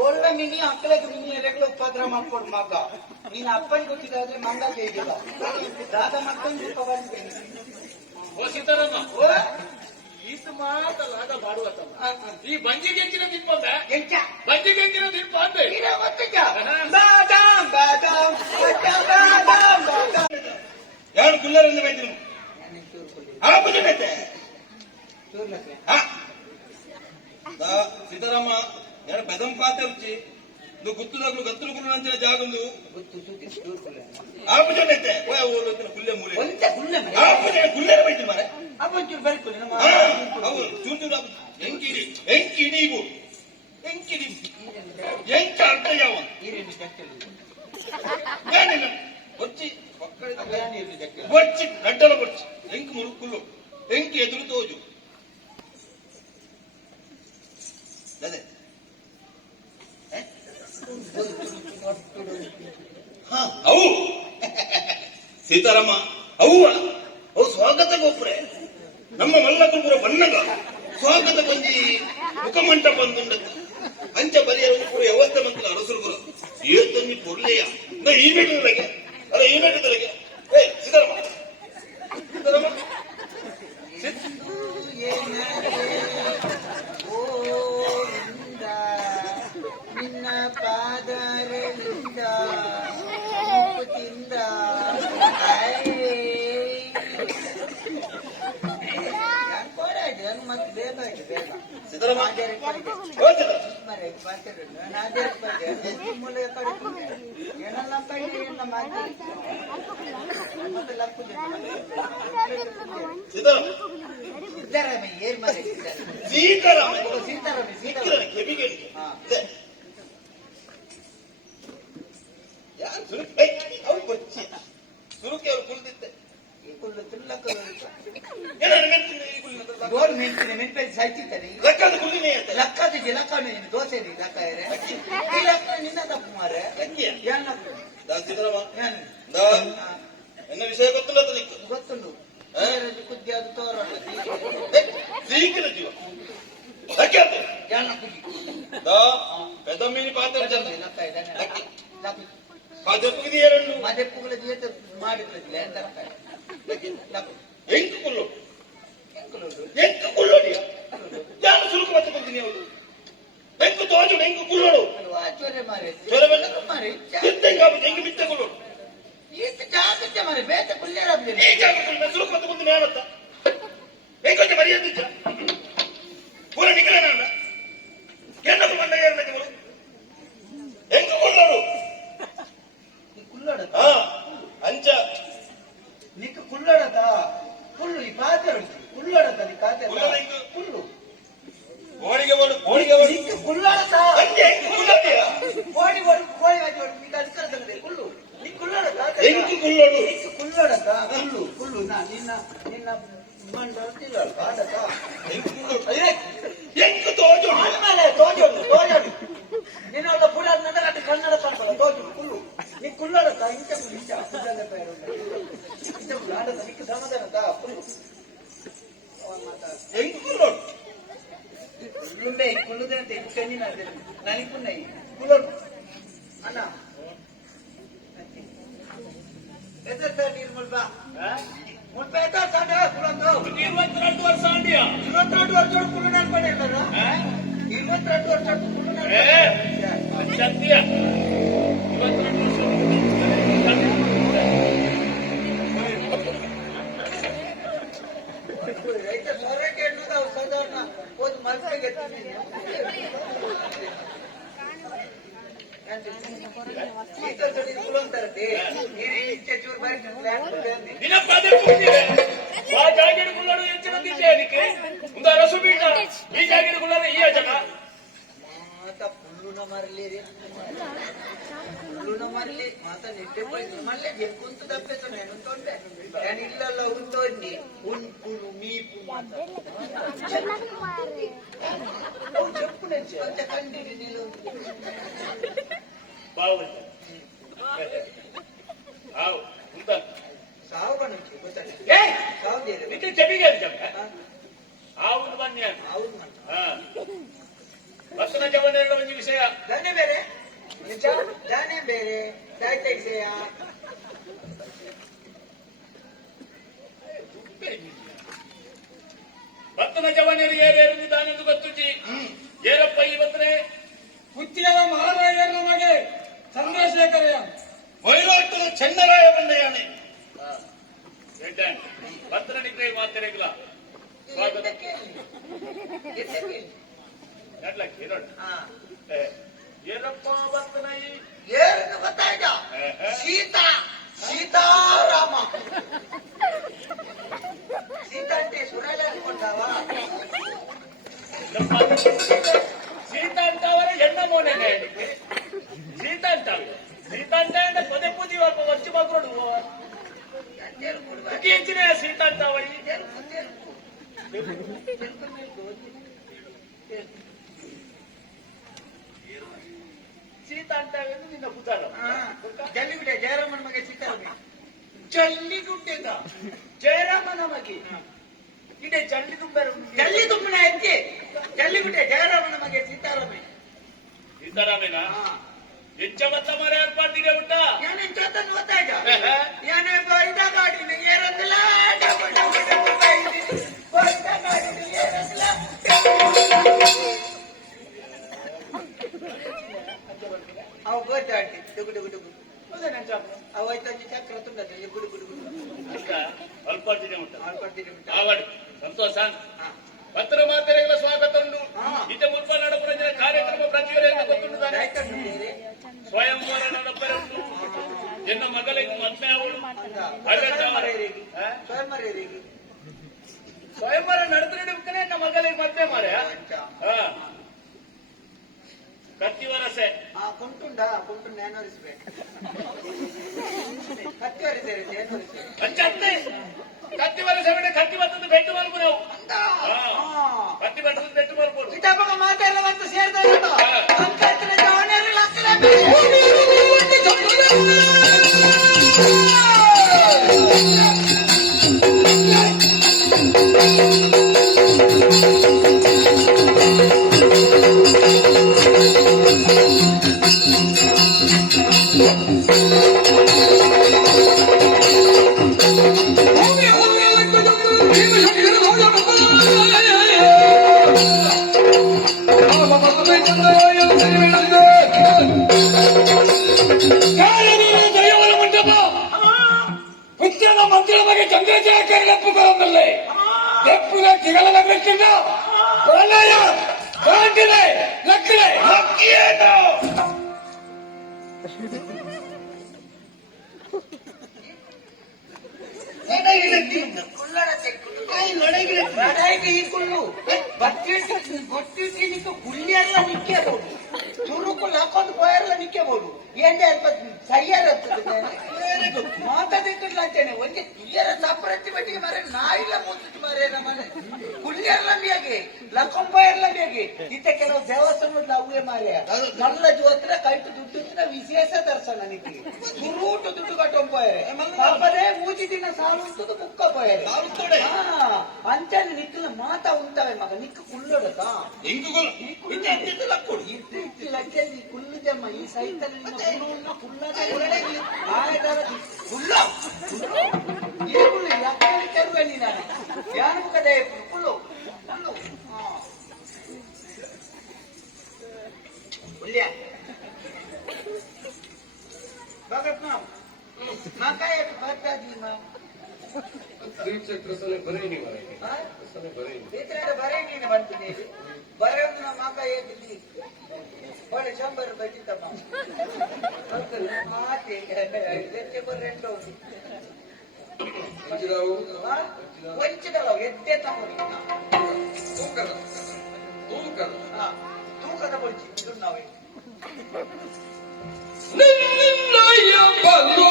ಒಳ್ಳೆ mini ಅಕ್ಕಳಿಗೆ mini ಎಲೆಗಳು ಉಪದ್ರ ಮಾಡ್ಕೊಂಡು ಮಗ ನೀನ್ ಅಪ್ಪನಿಗೆ ಗೊತ್ತಿದ್ದಾದ್ರೆ ಮಂಗ ಬೇಕಿಲ್ಲ ದಾದ ಮಕ್ಕಳು ಈಸು ಮಾತಲ್ಲ ಮಾಡುವತ್ತಲ್ಲ ಈ ಬಂಜಿ ಗೆಂಚಿನ ತಿನ್ಕೊಂಡ ಬಂಜಿ ಗೆಂಚಿನ ತಿನ್ಕೊಂಡೆ ಯಾರು ಕುಲ್ಲರಿಂದ ಬೈತೀನಿ ಸೀತಾರಾಮ ಯಾರು ಬೆದಂ ಪಾತೆ ರುಚಿ ಇದು ಗುತ್ತುದಾಗ್ಲು ಗತ್ತಲು ಕುಲ್ಲ ಅಂಚಿನ ಜಾಗಂದು ಆಪುಜನೈತೆ ಕುಲ್ಲೆ ಮೂಲೆ ಕುಲ್ಲೆ ಬೈತೀನಿ ಮಾರೆ ಹೌದು ಚೂರು ಚೂರು ಎಂಕಿಡಿ ಎಂಕಿಡಿ ಇವು ಎಂಕಿಡಿ ಎಂಕ ಅರ್ಥ ಯಾವ ಏನಿಲ್ಲ ಬೊಚ್ಚಿ ಬೊಚ್ಚಿ ಗಡ್ಡಲ ಬೊಚ್ಚಿ ಎಂಕ್ ಮುರುಕುಲ್ಲು ಎಂಕಿ ಎದುರು ತೋಜು ಅದೇ ಅವು ಸೀತಾರಾಮ ಅವ್ವ ಅವು ಸ್ವಾಗತ ಗೋಪುರ ನಮ್ಮ ಮಲ್ಲಕುಪುರ ಬಣ್ಣಗ ಸ್ವಾಗತ ಬಂದಿ ಮುಖಮಂಟಪ ಬಂದುಂಡದ್ದು ಅಂಚ ಬರಿಯ ಪೂರ ವ್ಯವಸ್ಥೆ ಮಂತ್ರ ಅರಸರುಗುರು ಏತನ್ನಿ ಪೊರ್ಲೆಯ ಈ ಮೇಟದೊಳಗೆ ಅಲ್ಲ ಈ ಮೇಟದೊಳಗೆ ಏ ಸೀತಾರಾಮ ಸೀತಾರಾಮ ನಿನ್ನ ಪಾದರಲಿಂದ ತಿಂದ ಮತ್ತೆ ಬೇಗ ಬೇಗ ಸೀತಾರಾಮ ಮೂಲ ಏನೆಲ್ಲ ಕಡೆ ಎಲ್ಲ ಮಾಡಿ ಮತ್ತೆ ಲಕ್ಕು ಸಿದ್ದರಾಮ ಏನ್ ಮಾಡಿ ಸೀತಾರಾಮ ಸೀತಾರಾಮ ಯಾರು ಅವ್ರು ಬಚ್ಚಿ ಸುರುಕಿ ಅವ್ರು ಕುಳಿದಿತ್ತೆ ಮೆಂಪೆ ಸಾಯ್ತಿದ್ದಾನೆ ಲಕ್ಕದ ಲಕ್ಕ ದೋಸೆ ಲಕ್ಕ ಈ ಲಕ್ಕ ನಿನ್ನ ತಪ್ಪು ಮಾರೆ ಎನ್ನ ವಿಷಯ ಗೊತ್ತಿಲ್ಲ ಗೊತ್ತುಂಟು ಕುದ್ದಿ ಅದು ತೋರಲ್ಲ ಸೀಕಿನ ಜೀವ ಪೆದಮೀನಿ ಪಾತ್ರ ಮದೆಪ್ಪುಗಳ ಜೀತ ಮಾಡಿದ್ರಲ್ಲ ಎಂಟು ಕುಲ್ಲು ಎಂಟು ಕುಲ್ಲೋಡಿ ಯಾರು ಸುರುಕು ಮತ್ತೆ ಬಂದಿನಿ ಅವರು ಎಂಟು ತೋಜು ಎಂಟು ಕುಲ್ಲೋಡು ಆಚೋರೆ ಮಾರೆ ಮಾರಿ ಎಂಟು ಬಿತ್ತೆ ಕುಲ್ಲೋಡು ಈಗ ಜಾಗತ್ತೆ ಮಾರೆ ಬೇತ ಕುಲ್ಲೇರ ಈ ಜಾಗ ಸುರುಕು ಮತ್ತೆ ಬಂದಿನಿ ಯಾವತ್ತ ಎಂಕೊಂಚ ಮರ್ಯಾದಿದ್ದ ಪೂರ ನಿಖರ ನಾನ ಏನಪ್ಪ ಬಂದ ಏರ್ಬೇಕು ಎಂಟು ಕುಲ್ಲೋಡು ಕುಲ್ಲೋಡ ಅಂಚ ನಿಕ್ಕ ಕುಲ್ಲೋಡದ ಕುಳ್ಳು ಈ ಪಾತ್ರ ಕುಲ್ಲೋಡದ ನೀ ಕಾತೆ ಕುಳ್ಳು ಕೋಳಿಗೆ ನಿಕ್ಕ ಕುಲ್ಲೋಡದ ಕೋಳಿ ಕೋಳಿ ಹಾಕಿ ಅಧಿಕಾರದಲ್ಲಿ ಕುಳ್ಳು ನೀ ಕುಲ್ಲೋಡದ ಎಂಟು ಕುಲ್ಲೋಡು ನಿಕ್ಕ ಕುಲ್ಲೋಡದ ಕುಳ್ಳು ಕುಳ್ಳು ನಿನ್ನ ನಿನ್ನ ಮಂಡಲ ಕಾಡದ ಎಂಟು ಕುಲ್ಲೋಡು ಎಂಟು ತೋಜು ಆಮೇಲೆ ತೋಜೋಡು ತೋಜೋಡು ನಿನ್ನ ಪುಡ ನನ್ನ ಕನ್ನಡ ತಂಪಲ್ಲ ತೋಜು ಕುಳ್ಳು ನೀ ಕುಲ್ಲೋಡದ ಇಂಚ ಇಂಚ ಕುಲ್ಲದ ಪೇರು ಇಂಚ ಕುಲ್ಲಾಡದ ನಿಕ್ಕ ಸಮಾಧಾನದ ಕುಳ್ಳು ಎಂಟು ಕುಲ್ಲೋಡು ಕುಳ್ಳುಂಬೆ ಕುಳ್ಳುದಂತೆ ಕಣ್ಣಿನ ನನಗೆ ಕುಲ್ಲೋಡು ಅಣ್ಣ ನೀರು ಮುಳ್ಬ ಮುಳ್ಬ ಸಾಂಡ ಕುಳಂದು 22 ವರ್ಷ ಅಂಡಿಯ 22 ವರ್ಷ ಕುಳ್ಳು ನಾನು ಪಡೆಯಲ್ಲ 22 ವರ್ಷ ಕುಳ್ಳು ಸತ್ಯ 22 ವರ್ಷ ರೈತ ಸೊರಕ್ಕೆ ಎನ್ನುವುದು ಸಾಧಾರಣ ಒಂದು ಮಲ್ಪೆಗೆ ಜಾಗಿಡುಕೊಳ್ಳಲು ಹೆಚ್ಚಿನ ತಿಂದೇನಿಕೆ ಒಂದು ಅರಸು ಬೀಟ ಈ ಜಾಗಿಡುಕೊಳ್ಳಲು ಈ ಅಜನ ಪುಲ್ಲುನ ಮರಲಿ ಪುಲ್ಲುನ మళ్ళీ మాత నెట్టిపోయింది మళ్ళీ ఎక్కుంత తప్పేత నేను ఉంటుండే నేను ఇళ్ళల్లో ఉంటుంది ఉన్పులు మీపు చెప్పు నేను కండి నీళ్ళు బాగుంది సాగు నుంచి సాగు చేయలేదు నీకు చెప్పిగారు చెప్ప అవును ಬನ್ನಿಯಾನು అవును ಭಕ್ತನ ಜವನೇರಳ ಒಂದು ವಿಷಯ ದಾನೆ ಬೇರೆ ದಾನೆ ಬೇರೆ ದಾಯ್ತ ವಿಷಯ ಭಕ್ತನ ಜವನೇರು ಏರೇರು ದಾನೆಂದು ಗೊತ್ತುಂಟಿ ಏರಪ್ಪ ಇವತ್ತನೇ ಹುಚ್ಚಿನ ಮಹಾರಾಜ ನಮಗೆ ಚಂದ್ರಶೇಖರಯ್ಯ ಬಯಲಾಟದ ಚೆನ್ನರಾಯ ಬಂಡೆಯಾನೆ ಭಕ್ತನ ನಿಗ್ರಹ ಮಾತಿರಗಿಲ್ಲ ಸ್ವಾಗತ ಏನಪ್ಪ ಭಕ್ತನ ಏನು ಗೊತ್ತಾಯ್ತ ಸೀತಾರಾಮ ಸೀತಾ అంటే ಸುರಾಳ ಅನ್ಕೊಂಡಾವಾ ಸೀತಾ ಅಂತಾವರ ಎಣ್ಣ ಮೋನೇನೆ ಸೀತಾ ಅಂತಾವೆ ಸೀತಾ అంటే పదే పూజ వచ్చి మగ్గుడు ఇంచిన సీత అంటావా సీత అంటావే నిన్న కూతాడు ಜಲ್ಲಿಗುಡ್ಡೆ ಜಯರಾಮನ ಮಗೆ ಸೀತಾರಾಮ ಜಲ್ಲಿಗುಡ್ಡೆಗ ಜಯರಾಮನ ಮಗೆ ಇದೆ ಜಲ್ಲಿ ತುಂಬನ ಎತ್ತಿ ಜಲ್ಲಿಗುಡ್ಡೆ ಜಯರಾಮನ ಮಗೆ ಸೀತಾರಾಮ ಸೀತಾರಾಮೇನಾ ಹೆಚ್ಚವತ್ತ ಮರ ಏರ್ಪಾಟಿದೆ ಉಂಟ ಯಾನೆ ಚೋತನ್ ಗೊತ್ತಾಯ್ತ ಯಾನೆ ಬೈದ ಗಾಡಿನ ಏರಂದಿಲ್ಲ ಡಬಲ್ ಡಬಲ್ ಡಬಲ್ ಬೈದಿ ಬೈದ ಗಾಡಿನ ಏರಂದಿಲ್ಲ ಅವು ಗೊತ್ತಾಯ್ತಿ ಡುಗು ಡುಗು ಡುಗು ಅವು ಆಯ್ತು ಚಕ್ರ ತುಂಡದ ಗುಡು ಗುಡು ಗುಡು ಅಲ್ಪಾಟಿದೆ ಉಂಟ ಮಾಡ್ಕೊಡ್ತೀನಿ ಆವಾಡು ಸಂತೋಷ ಭಕ್ತರ ಮಾತೆರೆಗಳ ಸ್ವಾಗತ ಉಂಟು ಇತ ಮುಲ್ಪ ನಡಪುರ ಕಾರ್ಯಕ್ರಮ ಪ್ರತಿಯೊರೆಯಿಂದ ಗೊತ್ತುಂಟು ತಾನೆ ಸ್ವಯಂವರ ನಡಪರೆ ಉಂಟು ಎನ್ನ ಮಗಳಿಗೆ ಮದ್ಮೆ ಅವಳು ಸ್ವಯಂವರ ನಡೆದ್ರೆ ಎನ್ನ ಮಗಳಿಗೆ ಮದ್ಮೆ ಮಾರೆ ಕತ್ತಿ ವರಸೆ ಕೊಂಟುಂಡ ಕೊಂಟು ನೇನೋರಿಸ್ಬೇಕು ಕತ್ತಿ ವರಿಸೇರಿ ನೇನೋರಿಸ್ಬೇಕು ಕಚ್ಚತ್ತೆ ಕತ್ತಿ ವರಸೆ ಬಿಟ್ಟೆ ಕತ್ತಿ ಬರ್ತದೆ ಬೆಟ್ಟು ಮಲ್ಪು ನಾವು ಕತ್ತಿ ಬರ್ತದೆ ಬೆಟ್ಟು ಮಲ್ಪು ಸೀತಾಪಗ ಮಾತೆಲ್ಲ ಬಂದು ಸೇರ್ತಾ ಹುಚ್ಚಿನ ಮಂತ್ರಿಗಳ ಬಗ್ಗೆ ಚಂದ್ರಶೇಖರ ನೆಪ್ಪುಗಳನ್ನಲ್ಲೇ ನೆಪ್ಪುಗ ತಿಗಳದ ಬೆಟ್ಟಿನ ಪ್ರಳಯ ಕಾಂಟಿದೆ ಲಕ್ಕಿದೆ ಲಕ್ಕಿಯೇನು ఈ కుళ్ళు బొట్టి నీకు గుళ్ళెర్ల నిక్కేబోడు చురుకు లాక్కొని పోయర్ల నిక్కేబోడు ఏంటి సయ్యారు ಮಾತ ದಿಕ್ಕಟ್ಲ ಅಂತೇನೆ ಒಂದೇ ಇಲ್ಲರ ಸಪ್ರತಿ ಬಟ್ಟಿಗೆ ಮರೆ ನಾಯಿಲ್ಲ ಮೂತಿಟ್ಟು ಮರೇನ ಮನೆ ಕುಳ್ಳೆರ್ಲ ಮೇಗೆ ಲಕೊಂಬಯರ್ಲ ಮೇಗೆ ಇತ್ತ ಕೆಲವು ದೇವಸ್ಥಾನಗಳು ಅವೇ ಮಾರೆ ಮಲ್ಲ ಜೋತ್ರ ಕೈಟು ದುಡ್ಡು ವಿಶೇಷ ದರ್ಶನ ನಿಕ್ಕೆ ಸುರೂಟು ದುಡ್ಡು ಕಟ್ಟೊಂಬೋಯರೆ ಪಾಪದೇ ಮೂಜಿ ದಿನ ಸಾಲು ಉಂಟು ಮುಕ್ಕ పోయారు అంతే నిక్కుల మాత ఉంటావే మగ నిక్కు కుళ్ళొడక లెక్కలు నీ కుళ్ళు జమ్మ ఈ సైతం కుళ్ళు ఈ కుళ్ళు ఎక్కడ చెరువు నేను ధ్యానము కదే కుళ్ళు కుళ్ళు కుళ్ళ భగత్ నా काय बता दी मां बरे नहीं बनते बरे माका एक दी बड़े 100 रुपये चित्तम्मा त्याचे पण रेंट होती ವಂಚಿತಲ್ಲ ಎದ್ದೆ ತಮ್ಮನಿ ತೂಕದ ಬಡ್ಚಿ ಇದು ನಾವೇ ಒಂದು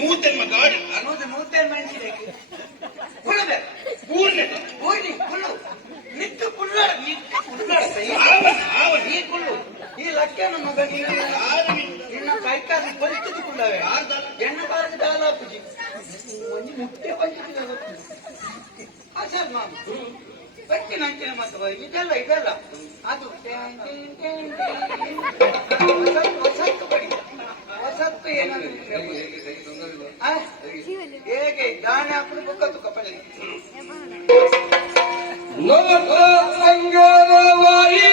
ನೂತನ ಗಾಡಿ ಅನ್ನೋದು ನೂತನ ಮನುಷ್ಯರಿಗೆ ಕುಳ್ಳಬೇಕು ಪೂರ್ಣ ಊರಿ ಕುಳ್ಳು ನಿತ್ತು ಕುಳ್ಳಾಡ ಈ ಕುಳ್ಳು ಈ ಲಕ್ಕನ ಮಗ ನಿನ್ನ ಕೈಕಾಲ ಪರಿಸ್ಥಿತಿ ಕುಳ್ಳವೆ ಎಣ್ಣ ಬಾರಕ ದಾಲಾಪುಜಿ ಒಂದು ಮುಟ್ಟೆ ಪಂಚಿನ ಅಸಲ್ ಮಾಮ ಬಚ್ಚಿ ನಂಚಿನ ಮತ್ತು ಇದೆಲ್ಲ ಅದು ಹೊಸತ್ತು ಬಡಿ ಹೊಸತ್ತು ಏನಾದ್ರು ಹೇಗೆ ದಾಣೆ ಹಾಕೊಂಡು ಬುಕ್ಕತ್ತು ಕಪ್ಪಲಿ ಲೋಕ ಸಂಗರವಾಯಿ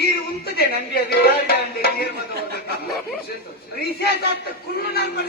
ಇದು ಉಂಟದೆ ನಂಬಿ ಅದು ವಿಶೇಷ ಕುಳ್ಳು ನಾನು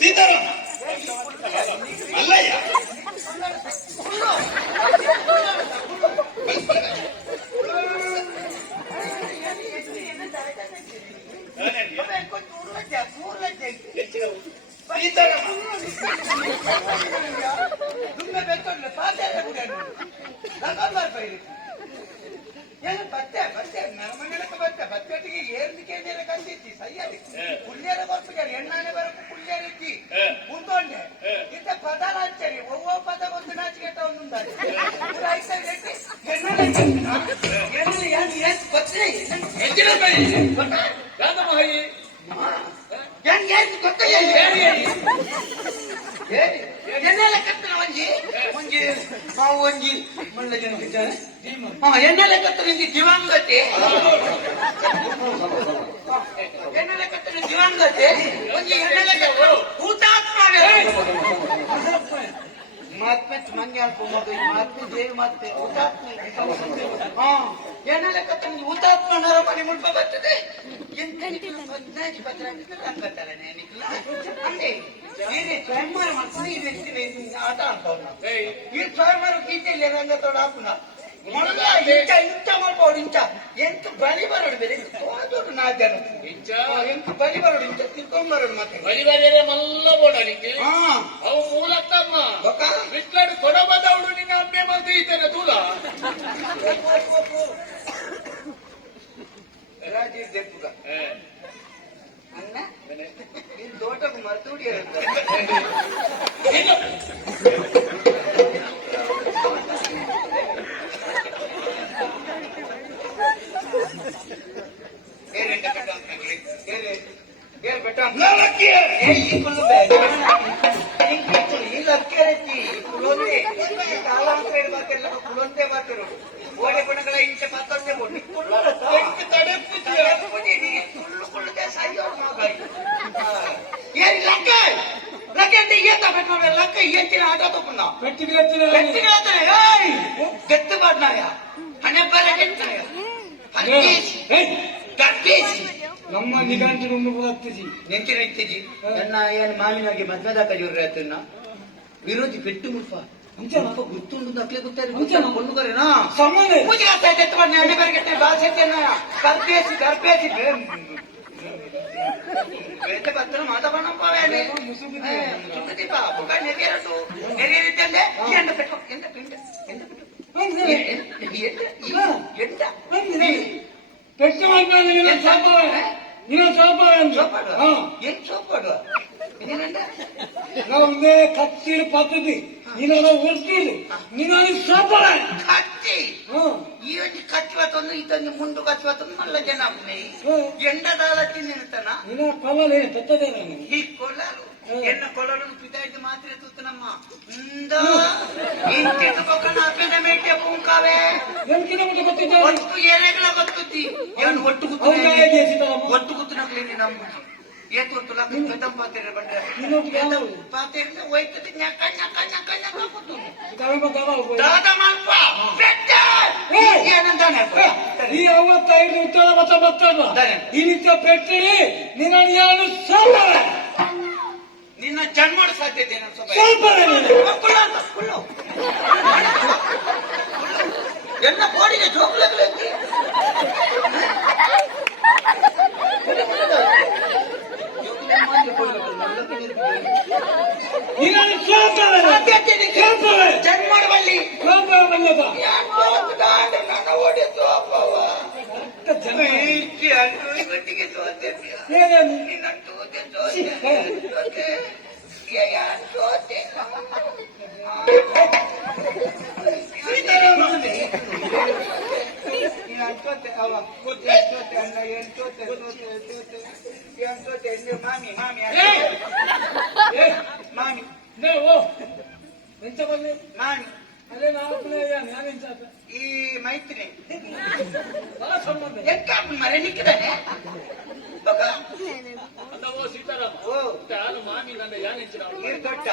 ಸೀತಾರಾಮ ಅಲ್ಲಯ್ಯ ಬಚ್ಚಟಿಗೆ ಏರ್ಲಿಕ್ಕೆ ಕಂಡಿದ್ದಿ ಸಯ್ಯದಿ ಪುಳ್ಯರ ಬರ್ಪಿಗಾರೆ ಎಣ್ಣಾನೆ ಬರಕು ಪುಳ್ಯರಿದ್ದಿ ಕೂತ್ಕೊಂಡೆ ಇತ್ತ ಪದ ನಾಚರಿ ಒವ್ವ ಪದ ಒಂದು ನಾಚಿಕೆಟ್ಟ ಒಂದುಂದಾರೆ ಎಣ್ಣೆಲ್ಲ ಕತ್ತನ ಒಂಜಿ ಒಂಜಿ ಒಂಜಿ ಮಳ್ಳ ಜನ ಎಣ್ಣೆಲ್ಲ ಕತ್ತನ ದಿವಂಗತೆ ಎಣ್ಣೆಲ್ಲ ಕತ್ತನ ದಿವಂಗತೆ ಒಂಜಿ ಎಣ್ಣೆಲ್ಲ ಕತ್ತನ ಹುತಾತ್ಮ ಮಹಾತ್ಮೆ ಮಂಗೆ ಅಲ್ಪ ಮಗ ಮಹಾತ್ಮೆ ದೇವಿ ಮಾತೆ ಹುತಾತ್ಮ ಎಣ್ಣೆಲ್ಲ ಕತ್ತನ ಹುತಾತ್ಮ ನರಮನೆ ಮುಲ್ಪ ಬರ್ತದೆ ಎಂತ ನಿಖಿಲ 15 15 ಅಂಗತ್ತಲ್ಲ ನಿಖಿಲ ಹಂಗೆ ಏನೇ ಸ್ವಯಂವರ ಮಾಡ್ಕೊಂಡು ಈ ವ್ಯಕ್ತಿ ಆಟ ಆಡ್ತಾವ್ ಈ ಸ್ವಯಂವರ ಗೀತೆಯಲ್ಲಿ ರಂಗತೋಡ ಹಾಕುನ ಮೊದಲ ಇಂಚ ಮಾಡ್ಬೋದು ಇಂಚ ಎಂತ ಬಲಿ ಬರೋಡು ಬೇರೆ ತೋಡದೋಡು ನಾದ್ಯಾನ ಎಂತ ಬಲಿ ಬರೋಡು ಇಂಚ ತಿಳ್ಕೊಂಬರೋಡು ಮತ್ತೆ ಬಲಿ ಬರಿಯರೆ ಮಲ್ಲ ಬೋಡಲಿಕ್ಕೆ ಅವು ಮೂಲಕ್ಕಮ್ಮ ಬಿಟ್ಲಾಡು ಕೊಡಬದವಳು ನಿನ್ನ ಅಮ್ಮೆ ಮಂದಿ ಇದ್ದೇನೆ ದೂರ ರಾಜೀವ್ ದೆಪ್ಪುಗ ಅನ್ನ ನೀನು ತೋಟಕ್ಕೆ ಮರ್ತೂಡಿ ಕುಳಂತೆ ಬಾತರು ಓಡೆ ಬಣಗಳ ಇಂಚ ಮತ್ತೊಂದೆ ಬೋಡಿ లక్క ఇచ్చిన ఆటో తప్పున్నా గెత్తు పడినాయా అనే పని గెత్తున్నాయా ಕಟ್ಟಿಸಿ ನಮ್ಮ ನಿಘಂಟು ನುಣ್ಣು ಬರ್ತದೆ ನೆಂಚಿನ ಇತ್ತಿಜಿ ನನ್ನ ಏನು ಮಾವಿನಾಗೆ ಮದ್ವೆದಾಕ ಜೋರ್ರೆ ಆತನ್ನ ವಿರೋಧಿ ಪೆಟ್ಟು ಮುಲ್ಪ ಅಂಚನಪ್ಪ ಗುರ್ತುಂಡು ಅಕ್ಲೆ ಗೊತ್ತಾರೆ ಅಂಚನ ಕೊಂಡುಗರೇನಾ ಸಮಾನೆ ಪೂಜೆ ಆಗ್ತಾ ಇತ್ತು ಬನ್ನಿ ಅಣ್ಣೆ ಬರಗೆಟ್ಟೆ ಬಾಸೆತ್ತೇನ ಗರ್ಭೇಸಿ ಬೇಟೆ ಭದ್ರ ಮಾತಾಡೋಣಪ್ಪವೇನೆ ಸುಮ್ಮದೀಪ ಪುಗ ನೆರೆಯರದು ನೆರೆಯರಿದ್ದಂದೆ ಎಂದ ಪೆಟ್ಟು ಎಂದ ಪಿಂಡ ಎಂದ ಪೆಟ್ಟು ಎಂದ ಪ್ರಶ್ನೆ ಮಾಡ್ಕೊಂಡು ಏನ್ ಸೋಪಾಡುವ ನಾವು ಒಂದೇ ಕತ್ತಿರ ಪದ್ಧತಿ ನೀನು ಉರ್ತೀರಿ ನೀನು ಸೋಪಳ ಕತ್ತಿ ಈ ಒಂಜಿ ಕಚ್ಚುವತ್ತೊಂದು ಇದೊಂದು ಮುಂಡು ಕಚ್ಚುವತ್ತೊಂದು ಮಲ್ಲ ಜನ ಎಂಡದಾಲ ತಿನ್ನಿರ್ತಾನ ನೀನು ಕೊಲ್ಲಲೇ ತತ್ತದೇ ನಾನು ಈ ಕೊಲ್ಲಲು ಎನ್ನ ಕೊಲ್ಲಲು ಪಿತಾಯ್ತು ಮಾತ್ರ ತೂತನಮ್ಮ ಇಂತಿಟ್ಟು ಪಕ್ಕನ ಅಪ್ಪನ ಮೇಟೆ ಪೂಂಕಾವೆ ಎಂಕಿನ ಮುಟ್ಟ ಗೊತ್ತಿದ್ದ ಒಟ್ಟು ಎರೆಗಳ ಗೊತ್ತುತ್ತಿ ಏನು ಒಟ್ಟು ಒಟ್ಟು ಗುತ್ತಿನಾಗ್ಲಿ ನಮ್ಮ ಏತು ತುಲ ಬೆದಂ ಪಾತ್ರೆ ಬಂದ್ರೆ ಪಾತ್ರೆ ಹೋಯ್ತದೆ ñaka ದಾದ ಮಾಡ್ಪ ಬೆಟ್ಟ ಏನಂತಾನೆ ಈ 55 ಉತ್ತರ ಮತ ಬರ್ತದ ಈ ನಿತ್ಯ ಪೆಟ್ಟರೆ ನಿನ್ನ ಯಾರು ಸೋಪಳ ನಿನ್ನ ಜನ್ಮೋಡ ಸಾಧ್ಯತೆ ಏನು ಎನ್ನ ಬಾಡಿಗೆ ಜೋಕ್ಲಾಗ್ಲಿ ಜನ್ಮಡವಲ್ಲಿ ನನ್ನ ಓಡಿ ಸೋಪವ ಗಟ್ಟಿಗೆ ಸೋತೆ ಸೋತೆ ಮಾಮಿ ಮಾಮಿ ಮಾಮಿ ಎಂತ ಬನ್ನಿ ಮಾಮಿ ಅಲ್ಲೇ ನಾವು ನಾನೆಂತ ಈ ಮೈತ್ರಿ ಬಹಳ ಸಂಬಂಧ ಎಂತ ಮರೆ ನಿಕ್ಕಿದಾನೆ ಅಂದವೋ ಸೀತಾರಾಮ ಓ ನಾನು ಮಾಮಿ ನನ್ನ ಯಾನೆಂಚಿನ ನೀರು ದೊಡ್ಡ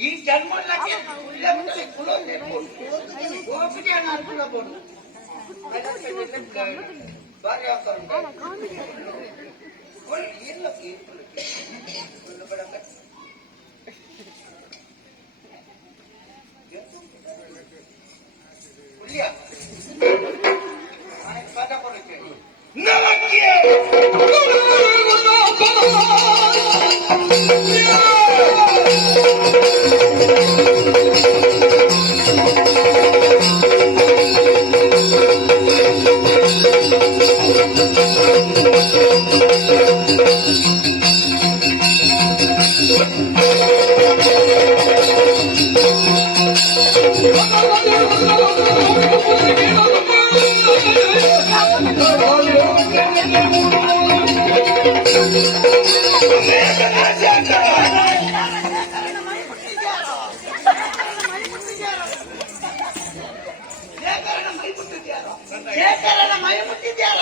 ಈ ಜನ್ಮ ಬಾರಿ ಆಗ್ತಾರೆ ಇಲ್ಲ ಪದ ಕೊಡುತ್ತೇನೆ ಶೇಖರನ ಮೈ ಮುಟ್ಟಿದ್ಯಾರ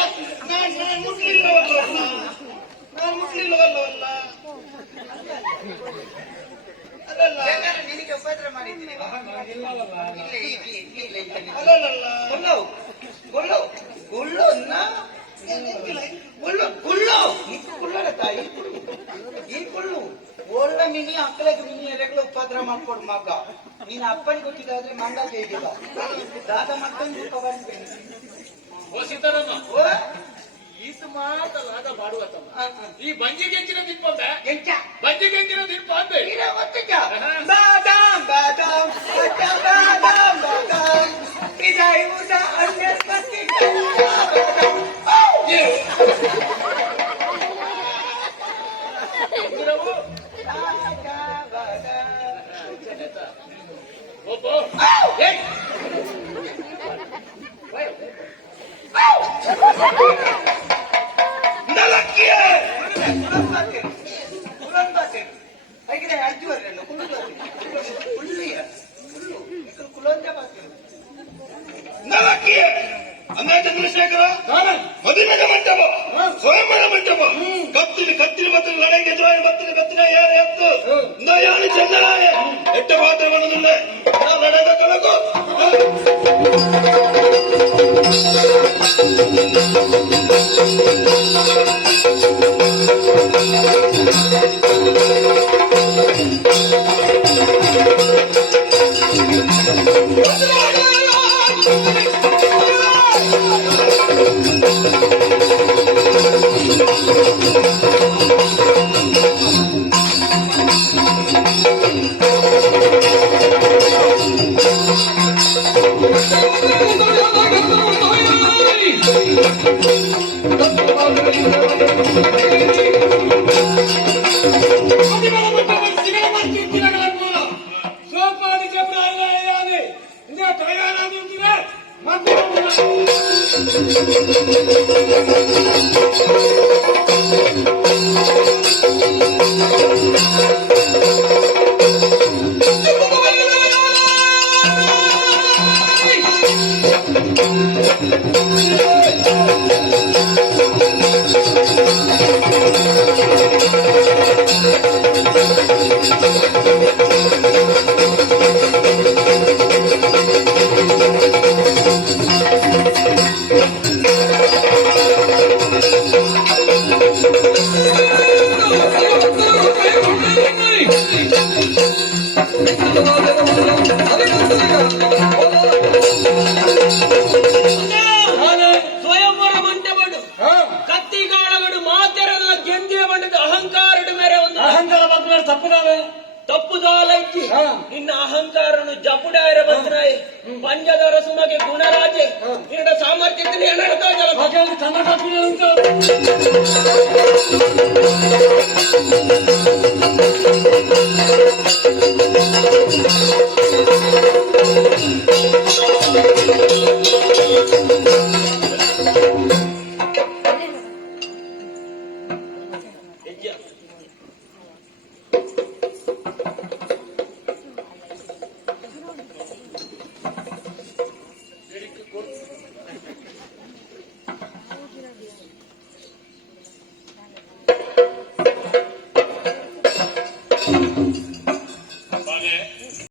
ನಾನು ಮುಟ್ಲಿಲ್ಲವಲ್ಲ ಶೇಖರ ನಿನಗೆ ಉಪದ್ರ ಮಾಡಿದ್ದೀನಿ ಕುಳ್ಳರ ತಾಯಿ ಈ ಕುಳ್ಳು ಒಳ್ಳ ಮಿನಿ ಅಕ್ಕಳಿಗೆ ಮಿನಿ ಎರೆಗಳು ಉಪದ್ರ ಮಾಡ್ಕೊಡು ಮಗ ನೀನ್ ಅಪ್ಪನಿಗೆ ಗೊತ್ತಿದ್ದಾದ್ರೆ ಮಂಗ ಜೈದಿಲ್ಲ ದಾದ ಮಾಡ್ಕೊಂಡು ಓ ಸೀತಾರಾಮ ಓ ಈತು ಮಾತ ಲಾದ ಮಾಡುವತ್ತಮ್ಮ ಈ ಬಂಜಿಗೆಂಚಿನ ತಿನ್ಪಂದ ಎಂಚ ಬಂಜಿಗೆಂಚಿನ ತಿನ್ಪಂದೆ ಇರ ಒತ್ತಜ ಬಾದಾಮ್ ಬಾದಾಮ್ ಬಾದಾಮ್ ಬಾದಾಮ್ ಇದೈ ಉದ ಅಂಡರ್ ಪತ್ತಿ ಬಾದಾಮ್ ಅನ್ನ ಚಂದ್ರಶೇಖರ ನಾನೇ. ಮದುವೆಗ ಮಂಟಪ ಸ್ವಯಂವರ ಮಂಟಪ ಕತ್ತಿನ ಬತ್ತಲು ನಡೆಗೆ ಎದುರಾಯ ಬತ್ತಲ ಯಾರು ಎತ್ತು ಯಾರು ಚಂದರಾಯ ಎಟ್ಟ ಪಾತ್ರ ಬಂದಿಲ್ಲ ನಡೆದ ಕಳಕು ಸ್ವಯಂವರ ಮಂಟಪಡು ಕತ್ತಿಗಾಳಗಡು ಮಾತೆರಲ್ಲ ಗೆಂದಿಯ ಬಂಡದ ಅಹಂಕಾರದ ಮೇರೆ ಒಂದು ಅಹಂಕಾರ ಬಂದ ಮೇಲೆ ತಪ್ಪದಾವೆ ತಪ್ಪುದಾಲ ಇಕ್ಕಿ ನಿನ್ನ ಅಹಂಕಾರನು ಜಪುಡಾಯರ ಬಂದ್ರಾಯ್ ಪಂಜದ ರಸುಮಗೆ ಗುಣರಾಜೆ ನಿನ್ನ ಸಾಮರ್ಥ್ಯದಲ್ಲಿ ಎಣಡ್ತಾ ಜಲ ಹಾಗಾಗಿ ತನ್ನ ತಪ್ಪಿದೆ ಅಂತ